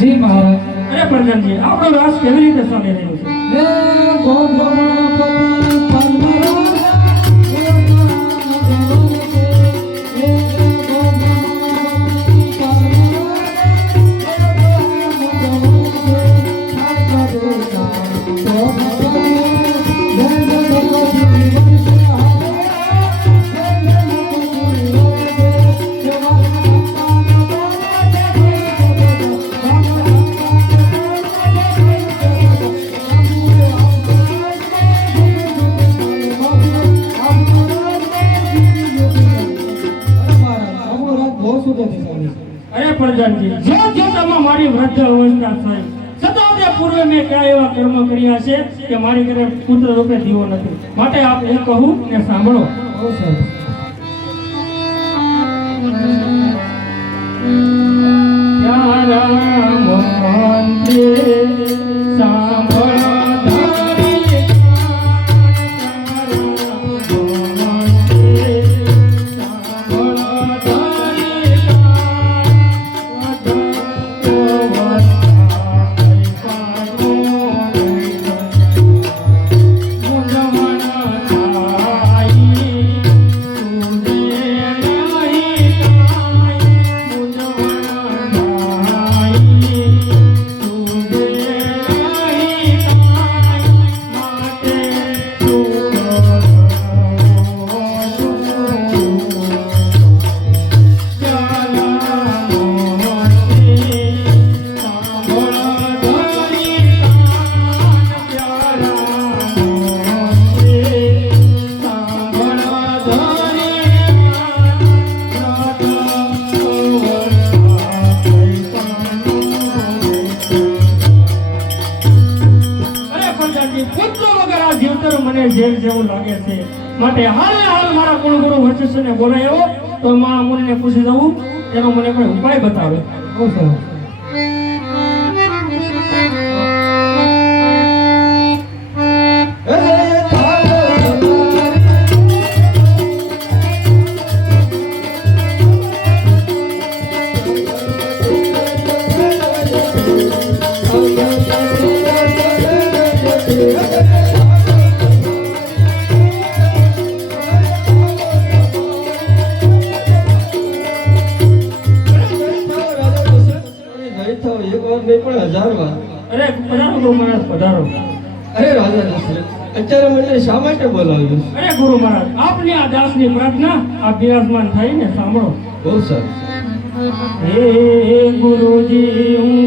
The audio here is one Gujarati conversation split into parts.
જી મહારાજ. અરે પ્રધાનજી, આપણો રાસ કેવી રીતે ચાલી રહ્યો અરે પ્રધાનજી, જે જોતામાં મારી વૃદ્ધ અવસ્થા થઈ છતાં તે પૂર્વે મેં કયા એવા કર્મ કર્યા છે કે મારી ઘરે પુત્ર રૂપે દીવો નથી. માટે આપ એ કહું ને સાંભળો. મને જેલ જેવું લાગે છે. માટે હાલ મારા કુળગુરુ વશિષ્ઠને બોલાવ્યો તો માં મુનિને પૂછી દઉં, એનો મને કોઈ ઉપાય બતાવે. અરે પધારો મહારાજ, પધારો. અરે રાજા દશરથ, અત્યારે મને શા માટે બોલાવ્યું? અરે ગુરુ મહારાજ, આપની આ દાસની પ્રાર્થના આ બિરાજમાન થઈને સાંભળો. બહુ સરસ. હે ગુરુજી, હું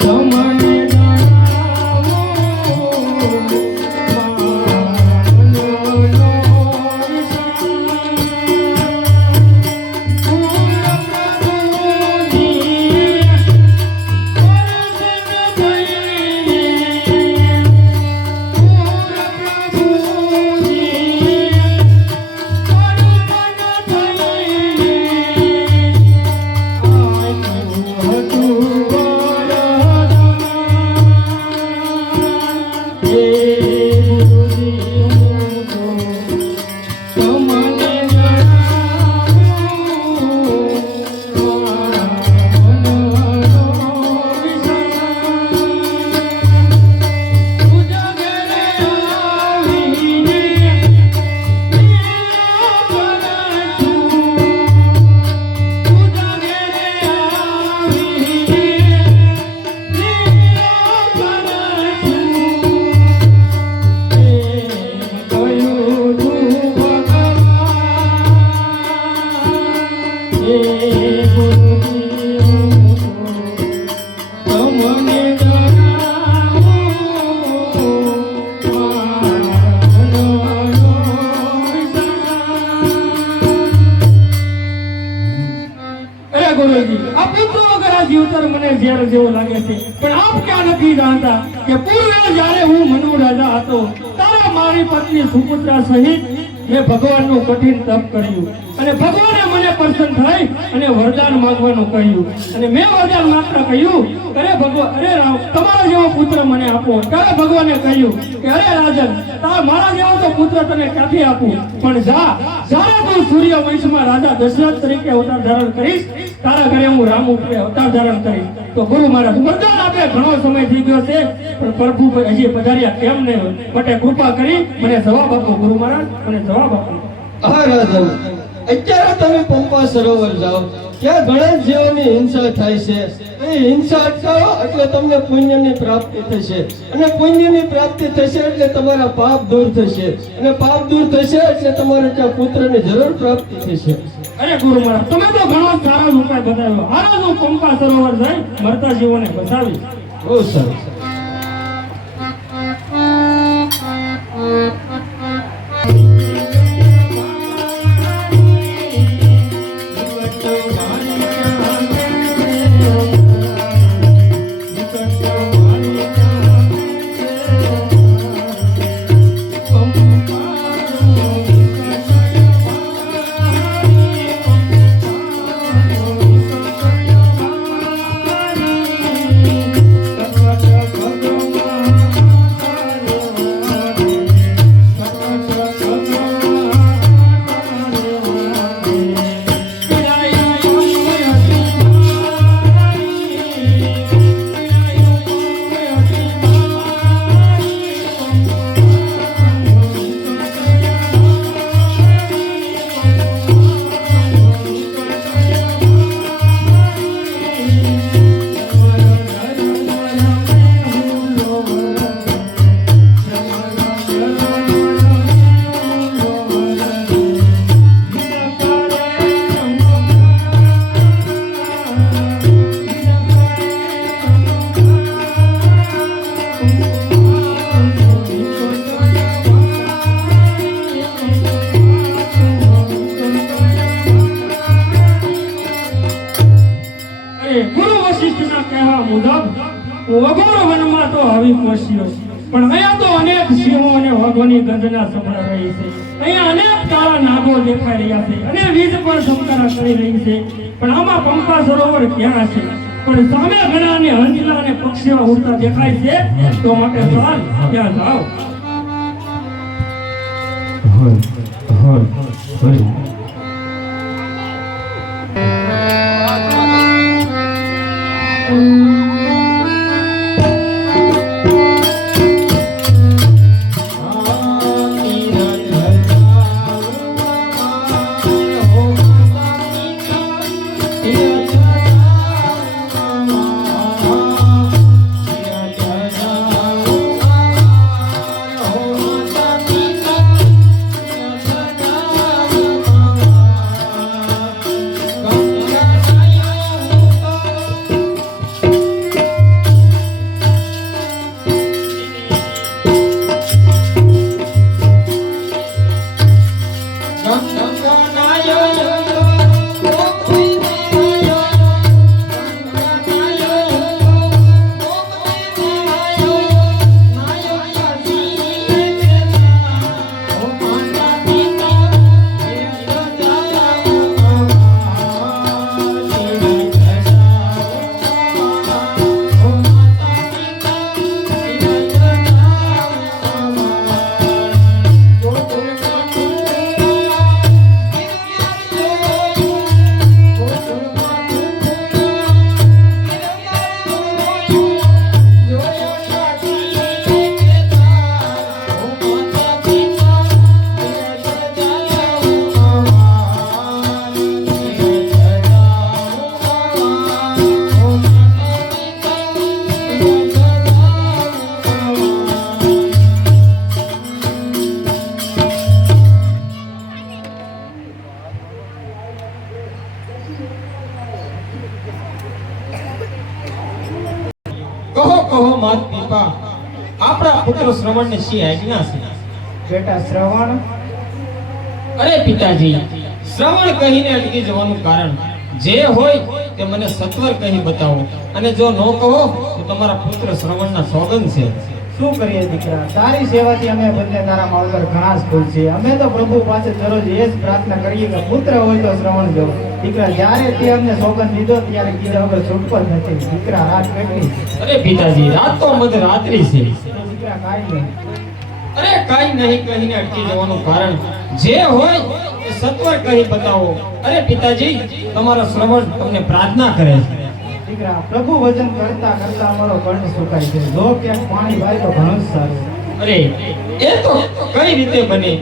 તમને હે ગુરુજી તમને ગુરુજી આ પુત્ર વગર આ જીવતર મને ઝેર જેવો લાગે છે પણ આપ ક્યાં નથી જાણતા કે પૂર્વે જ્યારે હું મનુ રાજા હતો ત્યારે મારી પત્ની સુપુત્રા સહિત મેં ભગવાનનું કઠિન તપ કર્યું અને ભગવાને મને પ્રસન્ન થઈ અને વરદાન માંગવાનું કહ્યું અને મેં વરદાન માંગતા કહ્યું અરે ભગવાન અરે રામ તમારા જેવો પુત્ર મને આપો ત્યારે ભગવાને કહ્યું કે અરે રાજન મારા જેવો તો પુત્ર તને ક્યાંથી આપું પણ જા જ્યારે તું સૂર્ય વંશમાં રાજા દશરથ તરીકે અવતાર ધારણ કરીશ તારા ઘરે હું રામ ઉપર અવતાર ધારણ કરીશ તો ગુરુ મહારાજ વરદાન આપે ઘણો સમય થઈ ગયો છે પણ પ્રભુ હજી પધાર્યા કેમ નહીં માટે કૃપા કરી મને જવાબ આપો ગુરુ મહારાજ મને જવાબ આપો હા રાજન અત્યારે તમે પંપા સરોવર જાઓ ત્યાં ઘણા જીવોની હિંસા થાય છે એ હિંસા અટકાવો એટલે તમને પુણ્યની પ્રાપ્તિ થશે અને પુણ્યની પ્રાપ્તિ થશે એટલે તમારા પાપ દૂર થશે અને પાપ દૂર થશે એટલે તમારે ત્યાં પુત્રની જરૂર પ્રાપ્તિ થશે અરે ગુરુ મહારાજ તમે તો ઘણો સારો ઉપાય બતાવ્યો હાલ હું પંપા સરોવર જઈ મરતા જીવોને બચાવી બહુ સારું પણ અહીંયા તો અનેક સિંહો અને વાઘોની ગર્જના સંભળાઈ રહી છે અહીંયા અનેક કાળા નાગો દેખાઈ રહ્યા છે અને વીજ પણ ચમકારા કરી રહી છે પણ આમાં પંપા સરોવર ક્યાં છે પણ સામે ઘણા અને હંસલા અને પક્ષીઓ ઉડતા દેખાય છે તો માટે ચાલ ત્યાં જાઓ કહો કહો માત પિતા, આપણા પુત્ર શ્રવણને શી આજ્ઞા છે? બેટા શ્રવણ, અરે પિતાજી, શ્રવણ કહીને અટકી જવાનું કારણ જે હોય તે મને સત્વર કહી બતાવો, અને જો ન કહો તો તમારા પુત્ર શ્રવણના સોગંદ છે. શું કરીએ દીકરા, તારી સેવાથી અમે બંને તારા માવતર ઘણા જ ખુશ છીએ. અમે તો પ્રભુ પાસે દરરોજ એ જ પ્રાર્થના કરીએ કે પુત્ર હોય તો શ્રવણ જો. દીકરા, જ્યારે તે અમને સોગંદ દીધો ત્યારે કીધા વગર છૂટકો જ નથી. દીકરા, રાત કેટલી છે? અરે પિતાજી, રાત તો મધરાત્રી છે. તો દીકરા કાંઈ નહીં. અરે કાંઈ નહીં કહીને અટકી જવાનું કારણ જે હોય એ સત્વર કહી બતાવો. અરે પિતાજી, તમારો શ્રવણ તમને પ્રાર્થના કરે છે. દીકરા, પ્રભુ વચન કરતા કરતા અમારો કંઠ સુકાય છે. જો ક્યાંક પાણી વાય તો ઘણું જ સારું. અરે એ તો કઈ રીતે બને?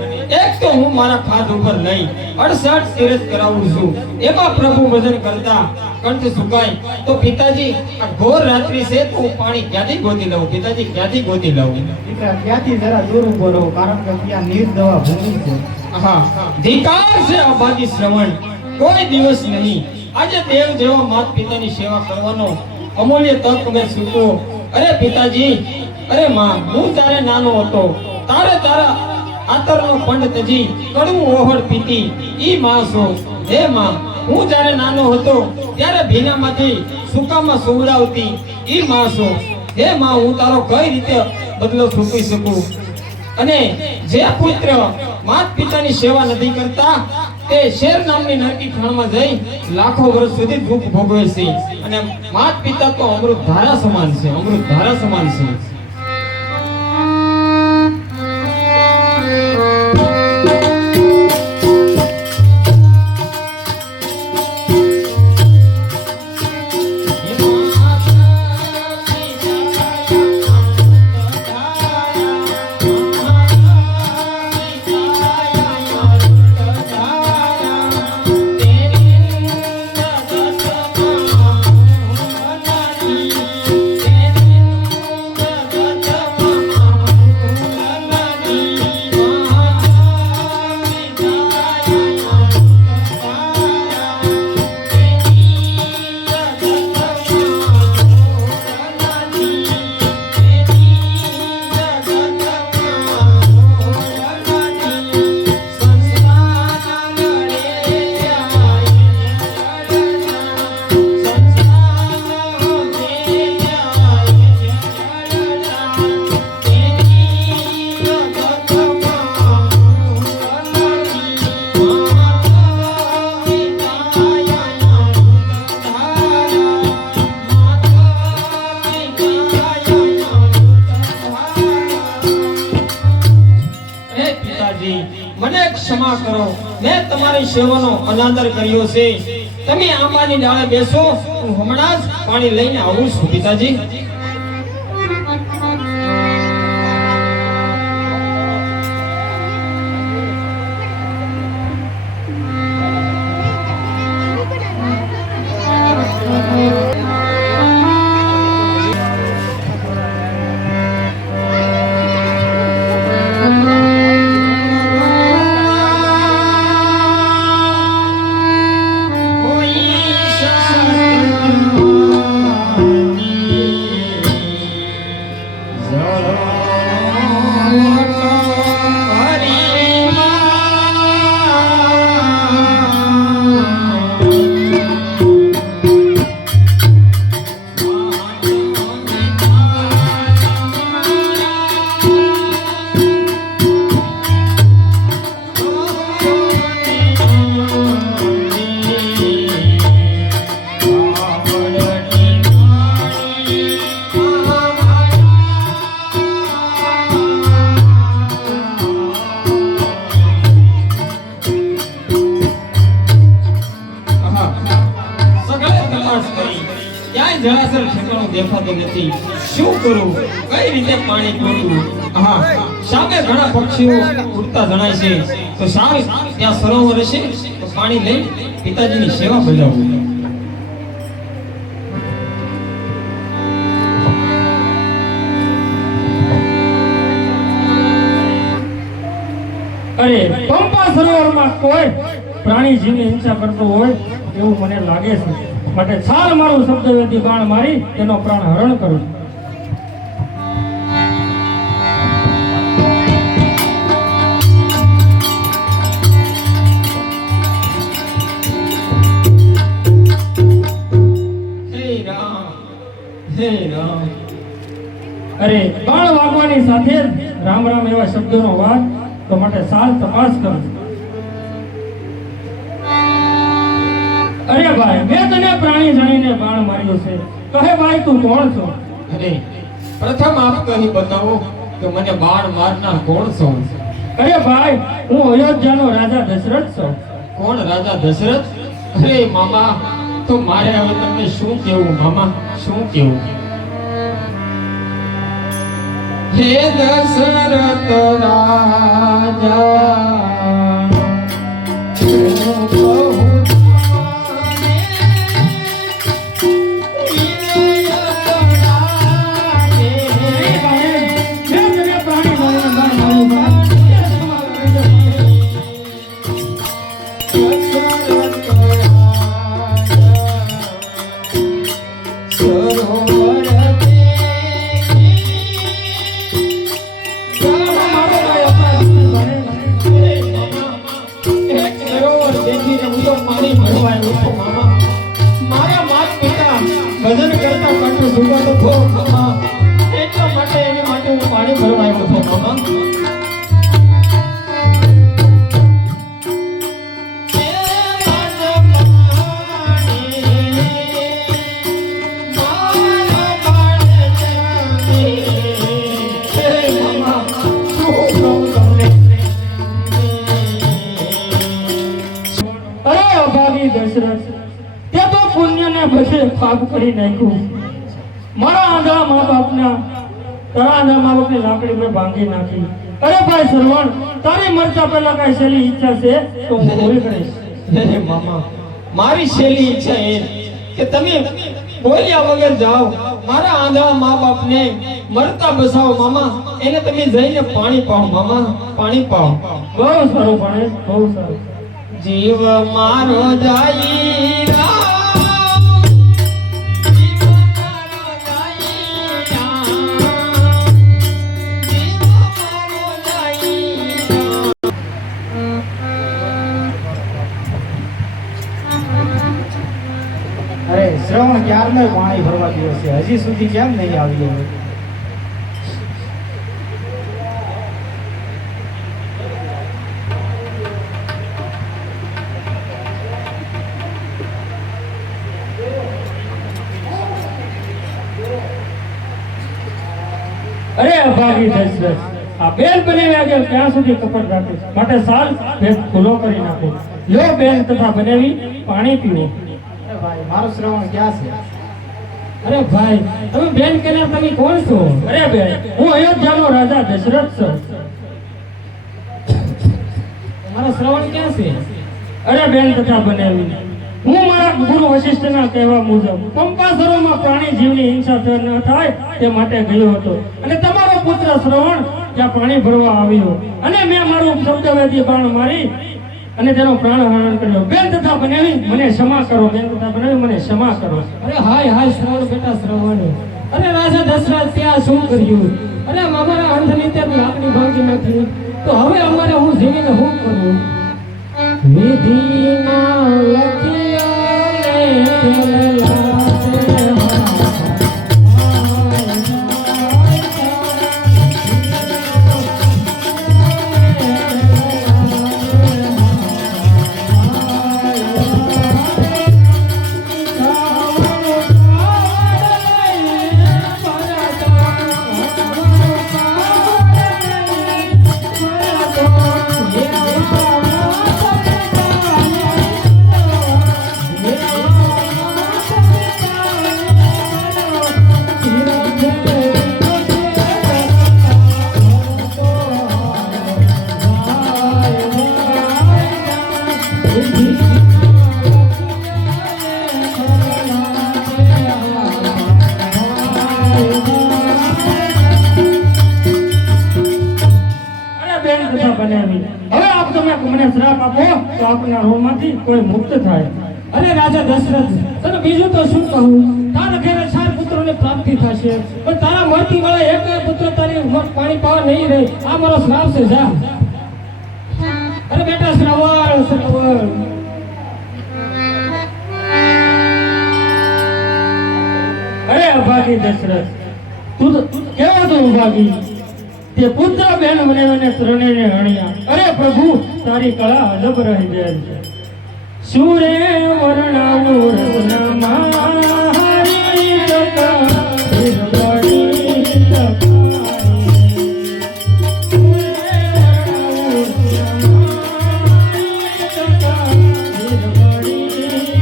એક તો હું મારા ખાદ ઉપર લઈ 68 તીર્થ કરાવું છું, એમાં પ્રભુ ભજન કરતા કંઠ સુકાય તો પિતાજી આ ઘોર રાત્રિ છે તો હું પાણી ક્યાંથી ગોતી લઉં? પિતાજી, ક્યાંથી ગોતી લઉં? દીકરા, ત્યાંથી જરા દૂર ઉભો રહો, કારણ કે ત્યાં નિર્દવા ભૂમિ છે. હા, ધિકાર છે અભાગી શ્રવણ, કોઈ દિવસ નહીં. આજે દેવ જેવા માત પિતાની સેવા કરવાનો અમૂલ્ય તક મેં છૂટો. અરે પિતાજી, અરે માં, હું તારે નાનો હતો તારે તારા આતરનો પંડ તજી કડવું ઓહળ પીતી ઈ માં છો. હે માં, હું જ્યારે નાનો હતો ત્યારે ભીનામાંથી સુકામાં સુવડાવતી ઈ માં છો. હે માં, હું તારો કઈ રીતે બદલો ચૂકવી શકું? અને જે પુત્ર માત પિતાની સેવા નથી કરતા તે શેર નામની નરકી ખાણમાં જઈ લાખો વર્ષ સુધી દુઃખ ભોગવે છે. અને માત પિતા તો અમૃત ધારા સમાન છે, અમૃત ધારા સમાન છે. મને ક્ષમા કરો, મેં તમારી સેવાનો અનાદર કર્યો છે. તમે આંબાની ડાળે બેસો, હું હમણાં જ પાણી લઈને આવું છું. પિતાજી, જળાશર ઠેકાણું દેખાતું નથી. શું કરું? કઈ રીતે પાણી પીવું? હા, સામે ઘણા પક્ષીઓ ઉડતા જણાય છે, તો સાવ ત્યાં સરોવર હશે તો પાણી લઈ પિતાજીની સેવા બજાવું. અરે પંપા સરોવરમાં કોઈ પ્રાણી જીવની હિંસા કરતો હોય એવું મને લાગે છે, માટે છાલ મારું શબ્દવેદી બાણ મારી તેનો પ્રાણ હરણ કરું. હે રામ. અરે બાણ વાગવાની સાથે જ રામ રામ એવા શબ્દોનો વાત તો માટે સાલ તપાસ કરો. અરે ભાઈ મેં તને પ્રાણી જાણીને બાણ માર્યો છે. કહે ભાઈ તું કોણ છો? અરે પ્રથમ આપ કહી બતાવો કે મને બાણ મારનાર કોણ છો? અરે ભાઈ હું અયોધ્યાનો રાજા દશરથ છું. કોણ રાજા દશરથ? અરે મામા તો મારે હવે તમને શું કેવું મામા, શું કેવું? હે દશરથ રાજા હું કહું ભજન કરતા પાછો સુગંધ ભો મામા, એટલા માટે એની માટે હું પાણી ભરવા આવ્યો છું મામા. અરે અભાગી દશરથ તે તો પુણ્યને બધે પાપ કરી નાખ્યું. મારા આંધળા મા બાપના તારા આંધળા મા બાપની લાકડી મેં ભાંગી નાખી. અરે ભાઈ શ્રવણ તારી મરતા પહેલા કઈ છેલ્લી ઈચ્છા છે તો હું પૂરી કરીશ. હે મામા, મારી છેલ્લી ઈચ્છા એ કે તમે બોલ્યા વગર જાઓ, મારા આંધળા મા બાપને મરતા બસાવો મામા, એને તમે જઈને પાણી પાઓ મામા, પાણી પાઓ. બહુ સારું ભણે, બહુ સારું. જીવ મારો જાય રામ, જીવ મારો જાય રામ, જીવ મારો જાય રામ. અરે શ્રવણ ક્યારનો પાણી ભરવા ગયો છે, હજી સુધી કેમ નહીં આવ્યો? અરે અભાગી દશરથ આ બેન બની ગયા ત્યાં સુધી કપટ રાખીશ. માટે સાલ ભેદ ખુલ્લો કરી નાખો. લો બેન તથા બનાવી પાણી પીવો. અરે ભાઈ મારું શ્રવણ ક્યાં છે? અરે ભાઈ તમે બેન કેના તમે કોણ છો? અરે બેન હું અયોધ્યાનો રાજા દશરથ છું. મારા શ્રવણ ક્યાં છે? અરે બેન તથા બનાવી હું મારા ગુરુ વશિષ્ઠના કહેવા મુજબ પંપા સરોવરમાં પ્રાણી જીવની હિંસા ન થાય તે માટે ગયો હતો અને તમારો પુત્ર શ્રવણ ત્યાં પાણી ભરવા આવ્યો અને મેં મારું શબ્દવેદી બાણ મારી અને તેનો પ્રાણ હરણ કર્યો. બેન તથા બનાવી મને ક્ષમા કરો. બેન તથા બનાવી મને ક્ષમા કરો. અરે હાય હાય શ્રવણ બેટા શ્રવણ, અરે રાજા દશરથ ત્યાં શું કર્યું? અરે અમારા અંધની તે લાકડી ભાંગી નાખી, તો હવે અમારે હું જીવીને શું કરું? વિધિના બનાવી. હવે આપ તમે મને શ્રાપ આપો તો આપના રોમાંથી કોઈ મુક્ત થાય. અરે રાજા દશરથ, તને બીજું તો શું કહું? તારા ઘરે 4 પુત્રોની પ્રાપ્તિ થશે, પણ તારા મરતી વાળા એક પુત્ર તારી પાણી પાવા નહીં રહે. આ મારો શ્રાપ છે. જા. અરે બેટા શ્રવણ શ્રવણ, અરે અભાગી દશરથ, તું કેવો તો અભાગી, તે પુત્ર બેન મને ત્રણેયને હણ્યા. અરે પ્રભુ, તારી કળા અજબ રહી જાય છે. સુરે વર્ણવું રત્નમાં હરી ટકા હિરવાડી ટકારી. સુરે વર્ણવું રત્નમાં હિરવાડી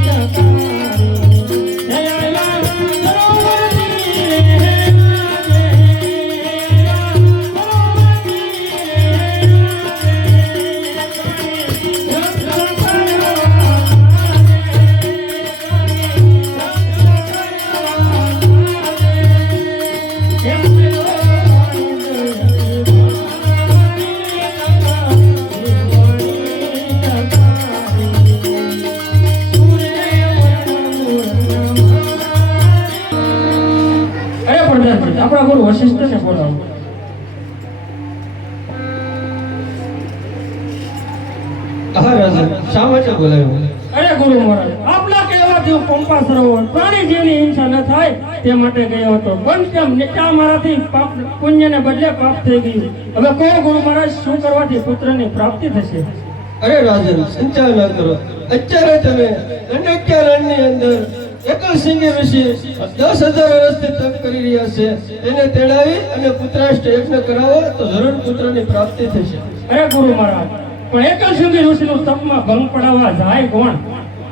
ટકારી. દયાલા સરોવરની રે લાગે, આપણા ગુરુ વશિષ્ઠને બોલાવો. હા રાજા, શા માટે બોલાવ્યો? અરે ગુરુ મહારાજ, આપના કહેવાથી હું પંપા સરોવર પ્રાણી જીવની હિંસા ન થાય તે માટે ગયો હતો. બંધ કેમ નિત્યા મારાથી પાપ પુણ્યને બદલે પાપ થઈ ગયું. હવે કહો ગુરુ મહારાજ, શું કરવાથી પુત્રની પ્રાપ્તિ થશે? અરે રાજન, ચિંતા ન કરો. અત્યારે તમે દંડક્ય રણની અંદર એકલસિંહ ઋષિ 10,000 વર્ષથી તપ કરી રહ્યા છે. એને તેડાવી અને પુત્રાષ્ટ યજ્ઞ કરાવો તો જરૂર પુત્રની પ્રાપ્તિ થશે. અરે ગુરુ મહારાજ, પણ એકલસિંહ ઋષિનું તપમાં ભંગ પડાવવા જાય કોણ?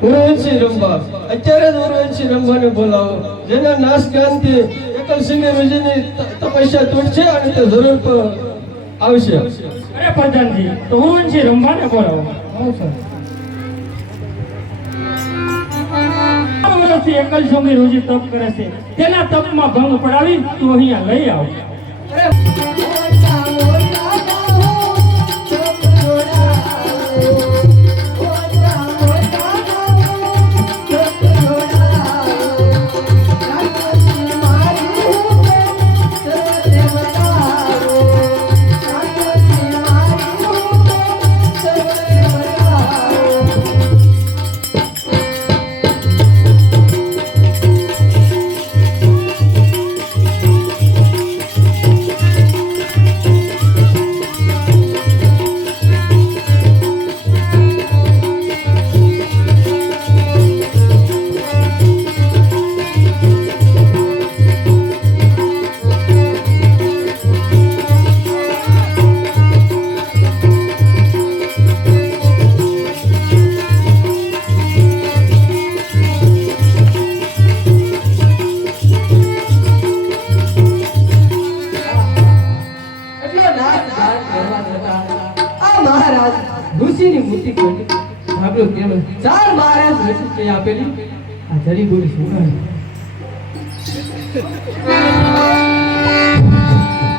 ઉર્વંશી રંભા. અત્યારે જ ઉર્વંશી રંભાને બોલાવો, જેના નાશ જ્ઞાનથી એકલસિંહ ઋષિની તપસ્યા તૂટશે અને તે જરૂર આવશે. અરે પ્રધાનજી, તો ઉર્વંશી રંભાને બોલાવો. વર્ષથી એકલસિંહ ઋષિ તપ કરે છે, તેના તપમાં ભંગ પડાવી તું અહીંયા લઈ આવ. ઋષિની મૂર્તિ કરી ભાગલો કેમ ચાર મહારાજ ઋષિએ આપેલી આ જડીબુટી સુગંધ.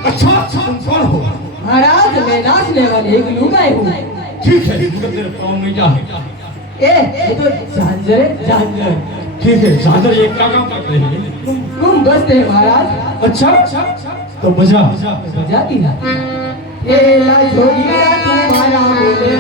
अच्छा तुम कौन हो? महाराज मैं नाच लेवाली एक लुगाई हूँ. ठीक है, मुझे तेरे पाँव में जा. ए ये तो झांझर है, झांझर. ठीक है, झांझर ये क्या काम करते हैं? तुम बसते हैं महाराज. अच्छा तो बजा. बजाती है. ए ला जोगिया तुम्हारा बोले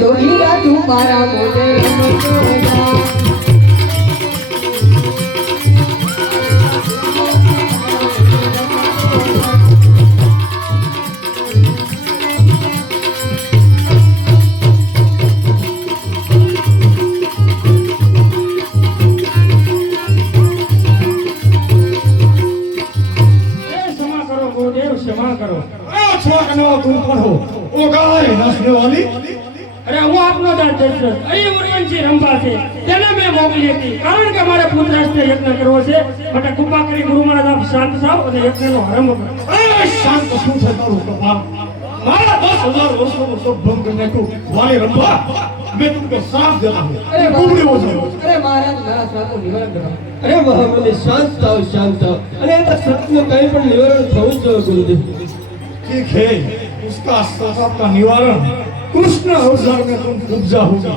जोगिया तुम्हारा बोले વાલી અરે હું આપનો દાસ દશરથ અહીં ઉર્વંશી રંભા છે તેને મેં મોકલી હતી કારણ કે મારે પુત્રાષ્ટ્ર યજ્ઞ કરવો છે માટે કૃપા કરી ગુરુ મહારાજ આપ શાંત થાવ અને યજ્ઞનો આરંભ કરો અરે શાંત શું છે તારું કપાળ મારા 10,000 વર્ષોનો સબ ભંગ કરી નાખ્યો વાલી રંભા मैं तुमको साफ देता हूँ अरे कुबड़ी हो जाओ अरे महाराज મારા શ્રાપનું નિવારણ કરો અરે મહાબલી શાંત થાઓ અને એ તો સત્યનું કંઈ પણ નિવારણ થવું જ જોઈએ ગુરુદેવ ठीक है उसका श्राप का निवारण कृष्ण अवतार में तुम उपजा होगा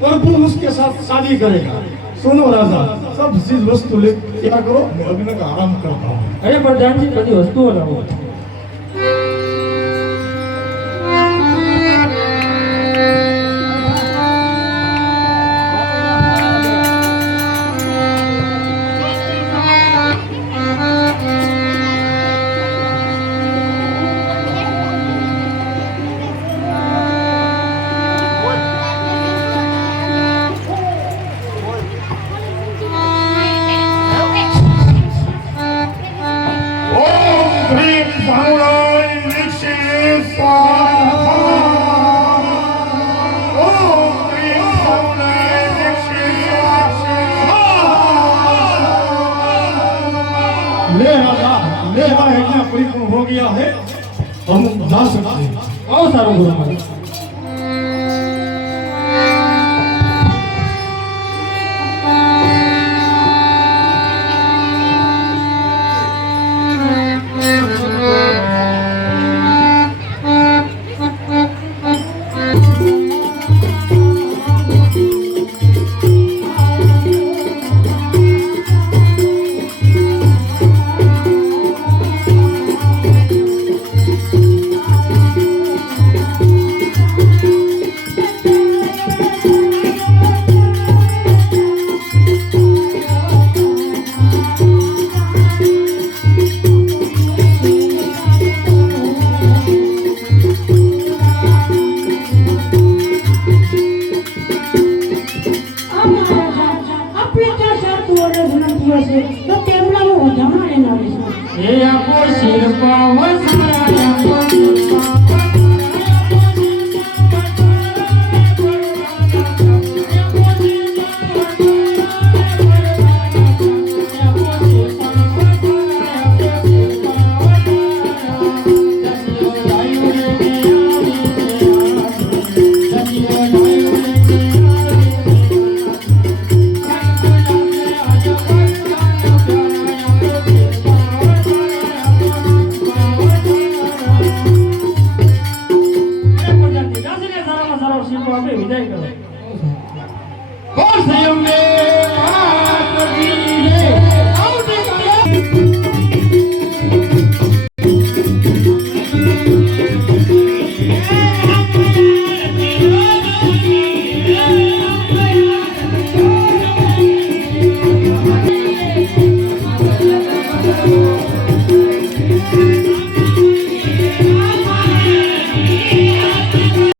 प्रभु उसके साथ शादी करेगा सुनो राजा सब चीज वस्तु ले क्या करो मैं अग्नि का आराम करता हूँ અરે પ્રધાનજી બધી વસ્તુઓ લાવો ले राजा ले यज्ञ परिपूर्ण हो गया है हम जा सकते हैं આવો સારું ગુરુ મહારાજ એ આપો શિર પાવસ